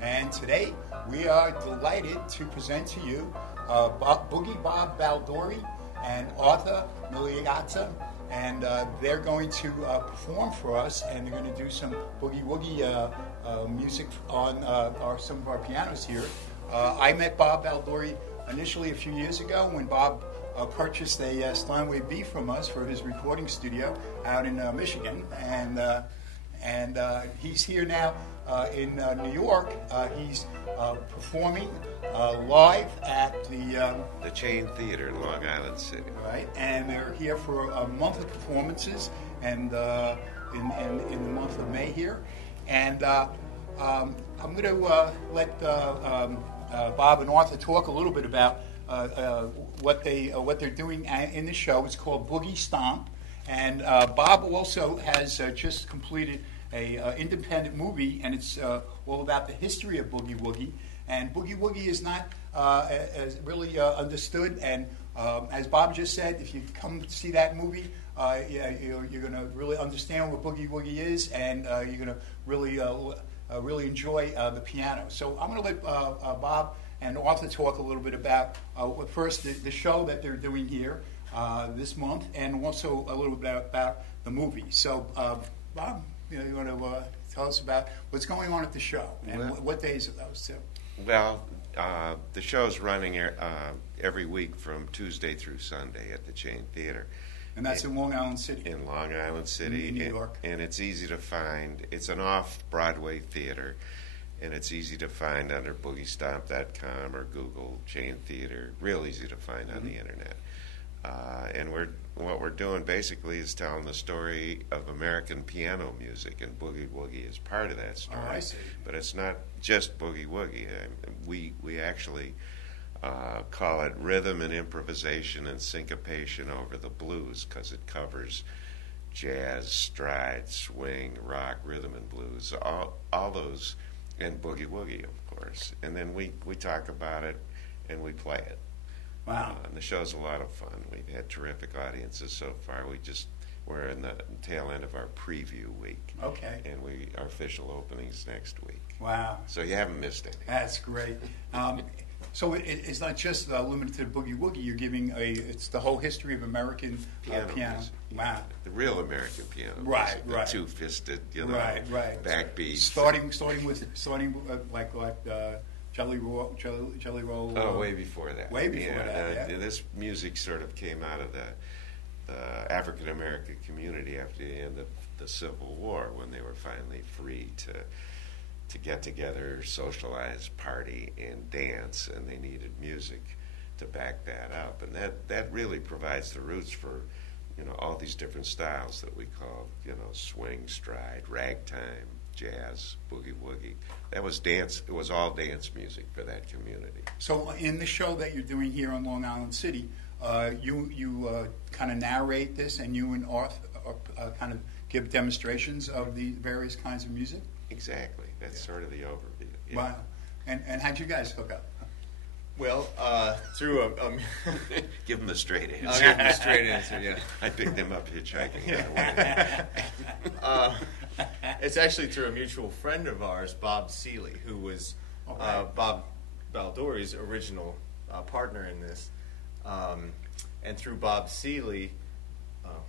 And today we are delighted to present to you Boogie Bob Baldori and Arthur Migliazza. And they're going to perform for us, and they're going to do some boogie woogie music on some of our pianos here. I met Bob Baldori initially a few years ago when Bob purchased a Steinway B from us for his recording studio out in Michigan, and he's here now in New York. He's performing live at the Chain Theater in Long Island City. Right, and they're here for a month of performances, and in the month of May here, and I'm going to let Bob and Arthur talk a little bit about what they're doing in the show. It's called Boogie Stomp, and Bob also has just completed a independent movie, and it's all about the history of Boogie Woogie. And Boogie Woogie is not as really understood, and as Bob just said, if you come see that movie, you're going to really understand what Boogie Woogie is, and you're going to really enjoy the piano. So I'm going to let Bob and Arthur talk a little bit about first the show that they're doing here this month, and also a little bit about the movie. So Bob, you want to tell us about what's going on at the show, and what days are those two? Well, the show's running every week from Tuesday through Sunday at the Chain Theater. And that's in Long Island City. In Long Island City. In New York. And it's easy to find. It's an off-Broadway theater, and it's easy to find under boogiestomp.com or Google Chain Theater. Real easy to find on the internet. And what we're doing basically is telling the story of American piano music, and Boogie Woogie is part of that story. Oh, I see. But it's not just Boogie Woogie. We actually call it rhythm and improvisation and syncopation over the blues, because it covers jazz, stride, swing, rock, rhythm and blues, all those, and Boogie Woogie, of course. And then we talk about it and we play it. Wow. And the show's a lot of fun. We've had terrific audiences so far. We're in the tail end of our preview week. Okay. And our official opening's next week. Wow. So you haven't missed anything. That's great. So it's not just limited to Boogie Woogie. You're giving it's the whole history of American piano. Wow. The real American piano. Right, the right. Two-fisted, right. backbeat. Starting like Jelly Roll. Oh, way before that. Way before that. Yeah. This music sort of came out of the African American community after the end of the Civil War, when they were finally free to get together, socialize, party, and dance, and they needed music to back that up. And that really provides the roots for all these different styles that we call swing, stride, ragtime, jazz, boogie woogie. That was dance. It was all dance music for that community. So in the show that you're doing here on Long Island City, you kind of narrate this, and you and Arthur kind of give demonstrations of the various kinds of music? Exactly. That's sort of the overview. Yeah. Wow. And how'd you guys hook up? Well, through Give him the straight answer. I'll give him the straight answer, yeah. I picked him up hitchhiking. It's actually through a mutual friend of ours, Bob Seeley, who was Bob Baldori's original partner in this. And through Bob Seeley,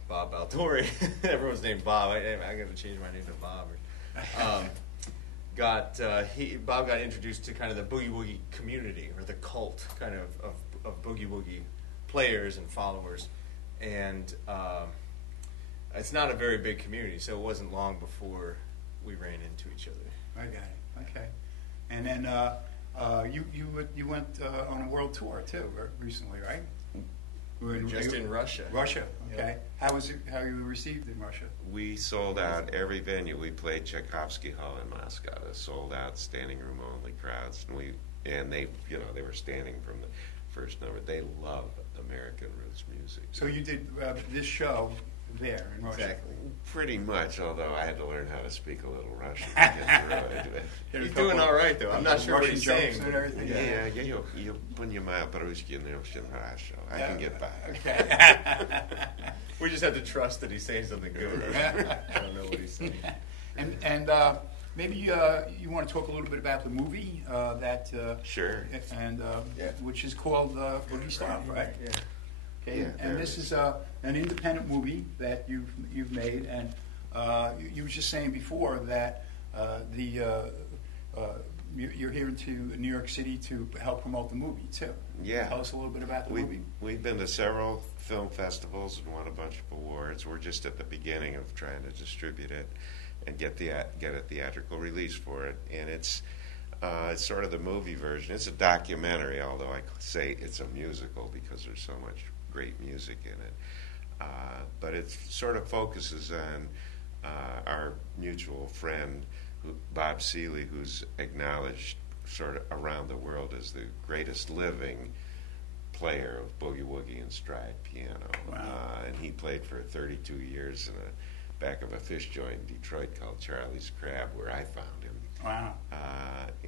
Bob Baldori, everyone's named Bob. I got to change my name to Bob. Bob got introduced to kind of the Boogie Woogie community, or the cult kind of Boogie Woogie players and followers, and it's not a very big community, so it wasn't long before we ran into each other. I got it. Okay. And then you went on a world tour too recently, right? In Russia. Russia. Okay. Yeah. How were you received in Russia? We sold out every venue. We played Tchaikovsky Hall in Moscow. Sold out, standing room only crowds, and they were standing from the first number. They love American roots music. So you did this show there in Russia. Exactly. Pretty much, although I had to learn how to speak a little Russian to get through it. He's doing all right, though. I'm not sure what he's saying. And everything. Yeah, you понимаю по-русски, но очень хорошо. I can get by. Okay. We just have to trust that he's saying something good. I don't know what he's saying. And maybe you want to talk a little bit about the movie Sure. and which is called Boogie Stomp, right? Yeah. Okay, Yeah, and this is an independent movie that you've made, and you were just saying before that you're here to New York City to help promote the movie too. Yeah. Tell us a little bit about the movie. We've been to several film festivals and won a bunch of awards. We're just at the beginning of trying to distribute it and get a theatrical release for it. And it's sort of the movie version. It's a documentary, although I say it's a musical because there's so much great music in it. But it sort of focuses on our mutual friend, Bob Seeley, who's acknowledged sort of around the world as the greatest living player of boogie woogie and stride piano. Wow. And he played for 32 years in the back of a fish joint in Detroit called Charlie's Crab, where I found him. Wow.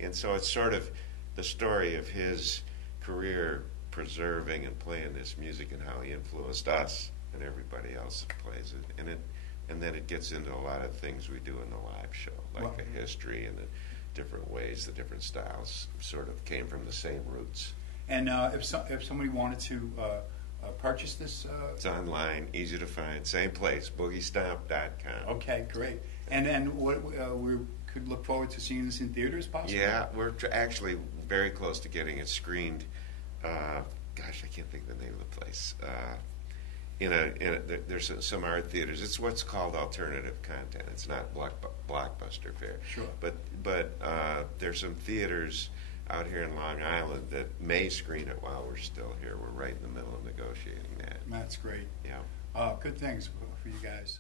And so it's sort of the story of his career preserving and playing this music and how he influenced us and everybody else that plays it. And then it gets into a lot of things we do in the live show, like the history and the different ways, the different styles sort of came from the same roots. And if somebody wanted to purchase this, it's online, easy to find, same place, boogiestomp.com. Okay, great. And then what we could look forward to seeing this in theaters, possibly. Yeah, we're actually very close to getting it screened. Gosh, I can't think of the name of the place. There's some art theaters. It's what's called alternative content. It's not blockbuster fare. Sure. But there's some theaters out here in Long Island that may screen it while we're still here. We're right in the middle of negotiating that. That's great. Yeah. Good things for you guys.